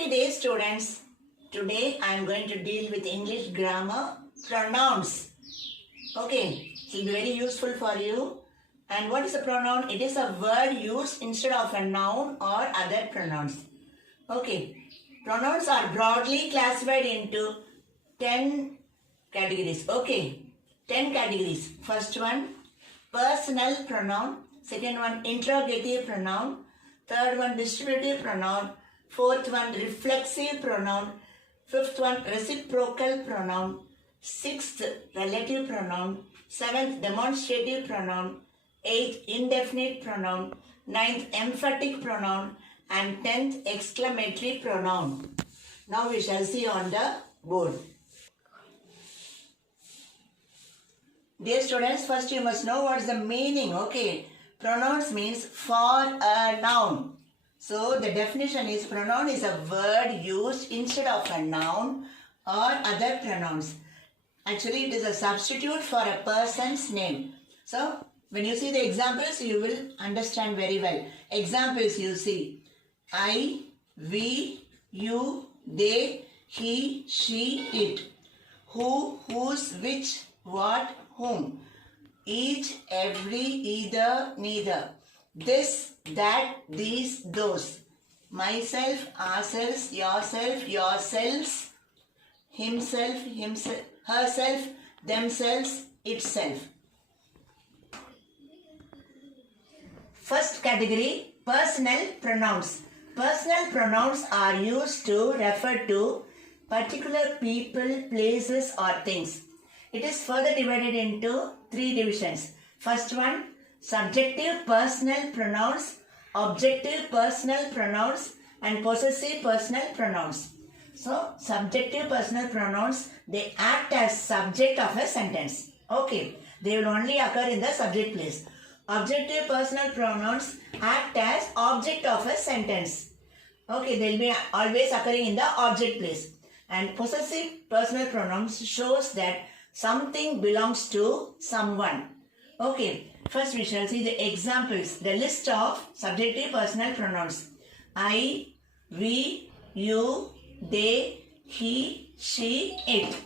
Happy day, students. Today I am going to deal with English grammar pronouns. Okay, it will be very useful for you. And what is a pronoun? It is a word used instead of a noun or other pronouns. Okay, pronouns are broadly classified into 10 categories. Okay, 10 categories. First one, personal pronoun. Second one, interrogative pronoun. Third one, distributive pronoun. Fourth one, reflexive pronoun. Fifth one, reciprocal pronoun. Sixth, relative pronoun. Seventh, demonstrative pronoun. Eighth, indefinite pronoun. Ninth, emphatic pronoun. And 10th, exclamatory pronoun. Now we shall see on the board. Dear students, first you must know what is the meaning. Okay, pronouns means for a noun. So the definition is pronoun is a word used instead of a noun or other pronouns. Actually, it is a substitute for a person's name. So when you see the examples, you will understand very well. Examples you see: I, we, you, they, he, she, it. Who, whose, which, what, whom. Each, every, either, neither. This, that, these, those. Myself, ourselves, yourself, yourselves. Himself, himself, herself, themselves, itself. First category, personal pronouns. Personal pronouns are used to refer to particular people, places or things. It is further divided into 3 divisions. First one, subjective personal pronouns, objective personal pronouns and possessive personal pronouns. So, subjective personal pronouns, they act as subject of a sentence. Okay, they will only occur in the subject place. Objective personal pronouns act as object of a sentence. Okay, they will be always occurring in the object place. And possessive personal pronouns shows that something belongs to someone. Okay, first we shall see the examples, the list of subjective personal pronouns. I, we, you, they, he, she, it.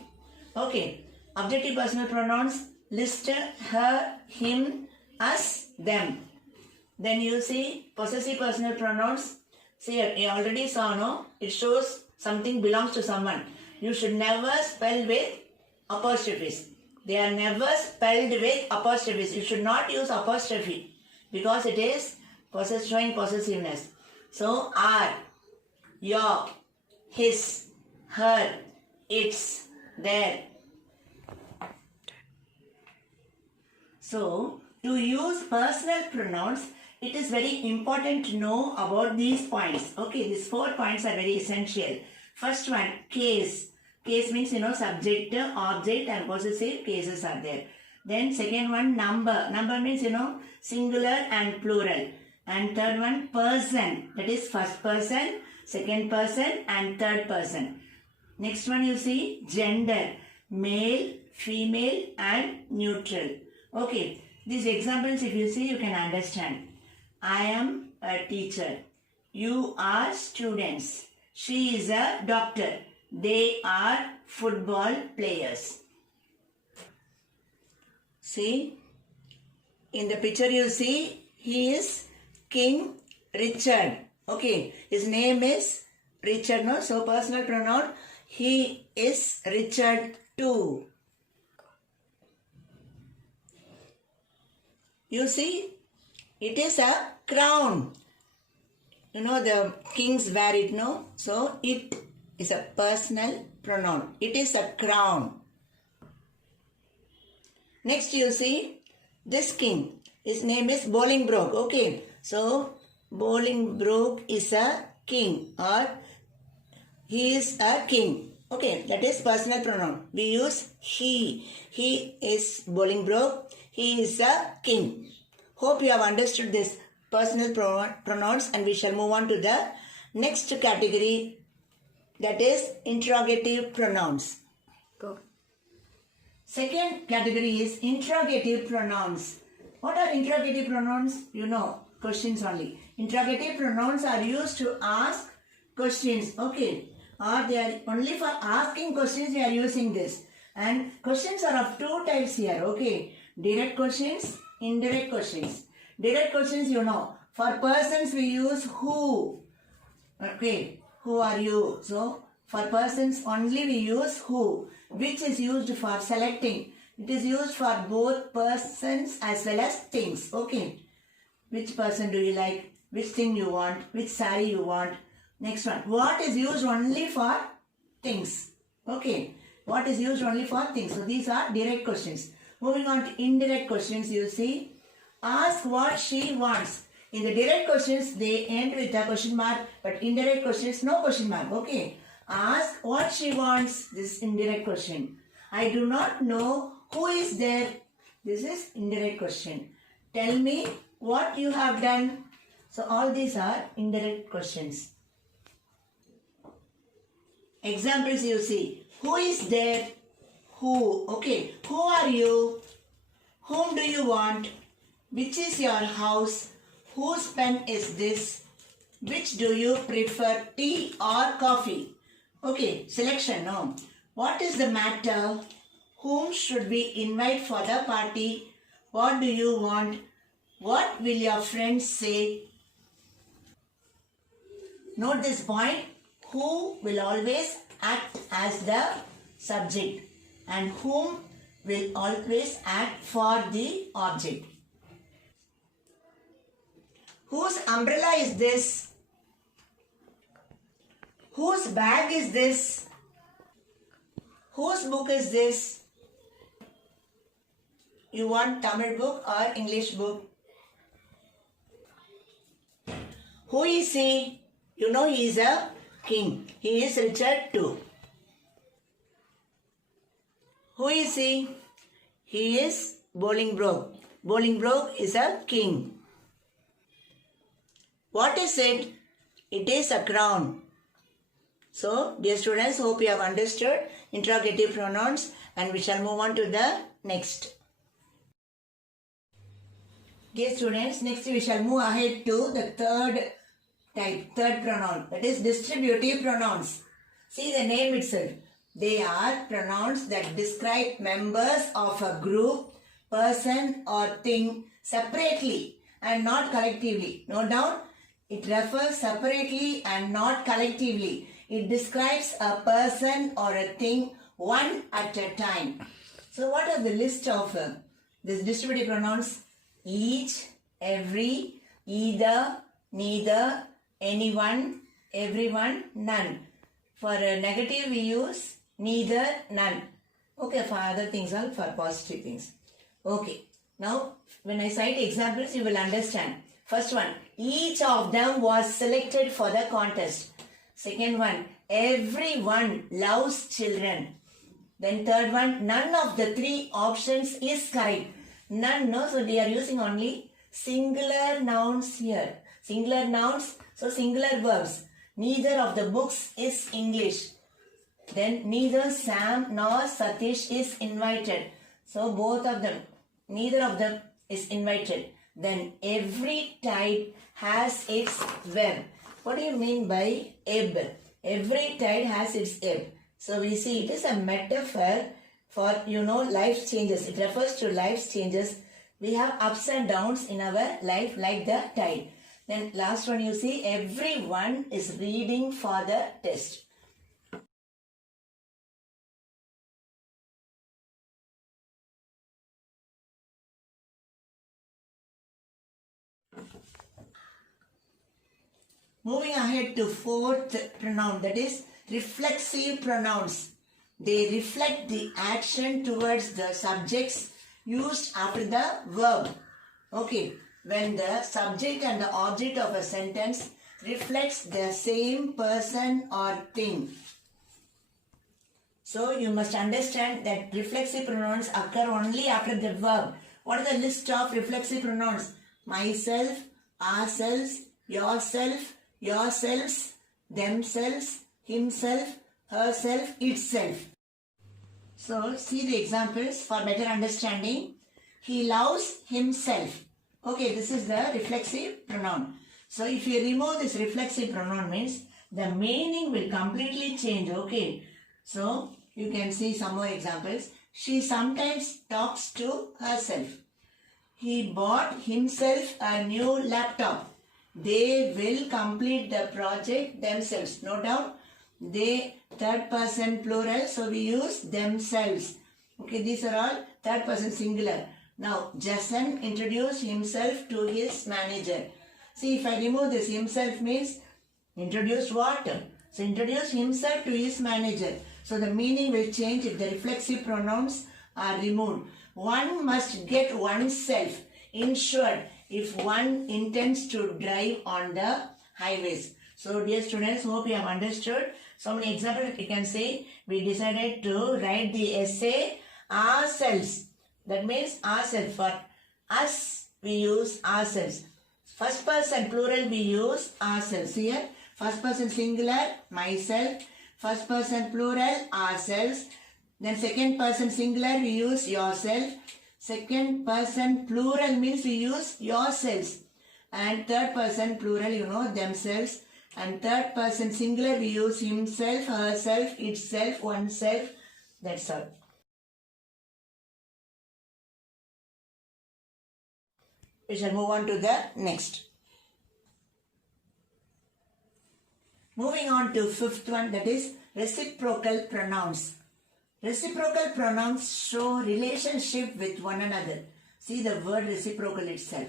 Okay, objective personal pronouns, list her, him, us, them. Then you see possessive personal pronouns. See, you already saw, no? It shows something belongs to someone. You should never spell with apostrophes. They are never spelled with apostrophes. You should not use apostrophe because it is showing possessiveness. So, our, your, his, her, its, their. So, to use personal pronouns, it is very important to know about these points. Okay, these 4 points are very essential. First one, case. Case means, subject, object and possessive cases are there. Then second one, number. Number means, singular and plural. And third one, person. That is first person, second person and third person. Next one you see, gender. Male, female and neutral. Okay, these examples if you see, you can understand. I am a teacher. You are students. She is a doctor. They are football players. See, in the picture you see, he is King Richard. Okay, his name is Richard, no? So, personal pronoun, he is Richard too. You see, it is a crown. The kings wear it, no? So, it is a personal pronoun. It is a crown. Next you see, this king. His name is Bolingbroke. Okay. So, Bolingbroke is a king or he is a king. Okay. That is personal pronoun. We use he. He is Bolingbroke. He is a king. Hope you have understood this personal pronouns and we shall move on to the next category, that is interrogative pronouns. Go. Second category is interrogative pronouns. What are interrogative pronouns? Questions only. Interrogative pronouns are used to ask questions. Okay. Or they are only for asking questions we are using this. And questions are of two types here. Okay. Direct questions, indirect questions. Direct questions you know. For persons we use who. Okay. Who are you? So for persons only we use who, which is used for selecting. It is used for both persons as well as things. Okay. Which person do you like? Which thing you want? Which saree you want? Next one. What is used only for things? Okay. What is used only for things? So these are direct questions. Moving on to indirect questions, you see. Ask what she wants. In the direct questions, they end with a question mark. But indirect questions, no question mark. Okay. Ask what she wants. This is indirect question. I do not know who is there. This is indirect question. Tell me what you have done. So all these are indirect questions. Examples you see. Who is there? Who? Okay. Who are you? Whom do you want? Which is your house? Whose pen is this? Which do you prefer, tea or coffee? Okay, selection, no. What is the matter? Whom should we invite for the party? What do you want? What will your friends say? Note this point. Who will always act as the subject and whom will always act for the object. Whose umbrella is this? Whose bag is this? Whose book is this? You want Tamil book or English book? Who is he? You know he is a king. He is Richard II. Who is he? He is Bolingbroke. Bolingbroke is a king. What is it? It is a crown. So, dear students, hope you have understood interrogative pronouns and we shall move on to the next. Dear students, next we shall move ahead to the third type, third pronoun, that is distributive pronouns. See the name itself. They are pronouns that describe members of a group, person or thing separately and not collectively. Note down, it refers separately and not collectively. It describes a person or a thing one at a time. So what are the list of these distributive pronouns? Each, every, either, neither, anyone, everyone, none. For a negative we use neither, none. Okay, for other things all for positive things. Okay, now when I cite examples you will understand. First one, each of them was selected for the contest. Second one, everyone loves children. Then third one, none of the three options is correct. None, no, so we are using only singular nouns here. Singular nouns, so singular verbs. Neither of the books is English. Then neither Sam nor Satish is invited. So both of them, neither of them is invited. Then every tide has its web. What do you mean by ebb? Every tide has its ebb. So we see it is a metaphor for, life changes. It refers to life changes. We have ups and downs in our life like the tide. Then last one you see, everyone is reading for the test. Moving ahead to fourth pronoun, that is reflexive pronouns. They reflect the action towards the subjects used after the verb. Okay, when the subject and the object of a sentence reflects the same person or thing. So you must understand that reflexive pronouns occur only after the verb. What are the list of reflexive pronouns? Myself, ourselves, yourself, yourselves, themselves, himself, herself, itself. So see the examples for better understanding. He loves himself. Okay, this is the reflexive pronoun. So if you remove this reflexive pronoun means the meaning will completely change. Okay. So you can see some more examples. She sometimes talks to herself. He bought himself a new laptop. They will complete the project themselves. No doubt. They, third person plural, so we use themselves. Okay, these are all third person singular. Now, Jason introduced himself to his manager. See, if I remove this, himself means introduced what? So, introduce himself to his manager. So, the meaning will change if the reflexive pronouns are removed. One must get oneself insured if one intends to drive on the highways. So, dear students, hope you have understood. So many examples you can say. We decided to write the essay ourselves. That means ourselves. For us, we use ourselves. First person plural, we use ourselves. Here, first person singular, myself. First person plural, ourselves. Then second person singular, we use yourself. Second person plural means we use yourselves. And third person plural, you know, themselves. And third person singular, we use himself, herself, itself, oneself. That's all. We shall move on to the next. Moving on to fifth one, that is reciprocal pronouns. Reciprocal pronouns show relationship with one another. See the word reciprocal itself.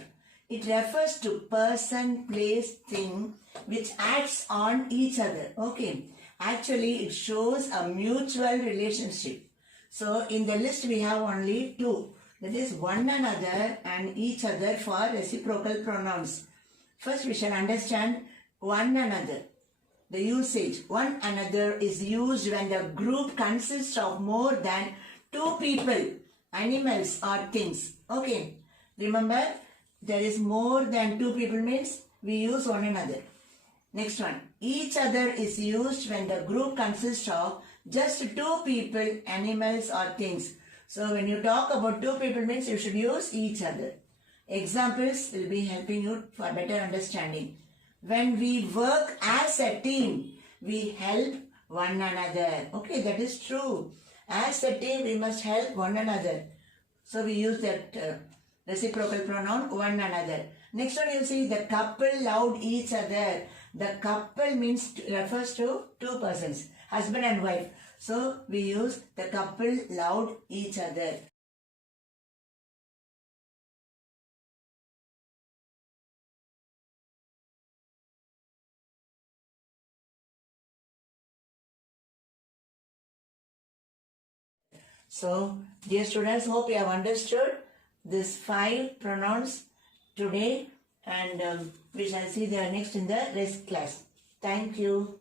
It refers to person, place, thing which acts on each other. Okay. Actually, it shows a mutual relationship. So, in the list we have only two. That is one another and each other for reciprocal pronouns. First, we shall understand one another. The usage. One another is used when the group consists of more than two people, animals or things. Okay. Remember, there is more than two people means we use one another. Next one. Each other is used when the group consists of just two people, animals or things. So when you talk about two people means you should use each other. Examples will be helping you for better understanding. When we work as a team, we help one another. Okay, that is true. As a team, we must help one another. So we use that reciprocal pronoun one another. Next one you see the couple loved each other. The couple means refers to two persons, husband and wife. So we use the couple loved each other. So, dear students, hope you have understood these 5 pronouns today, and we shall see the next in the rest class. Thank you.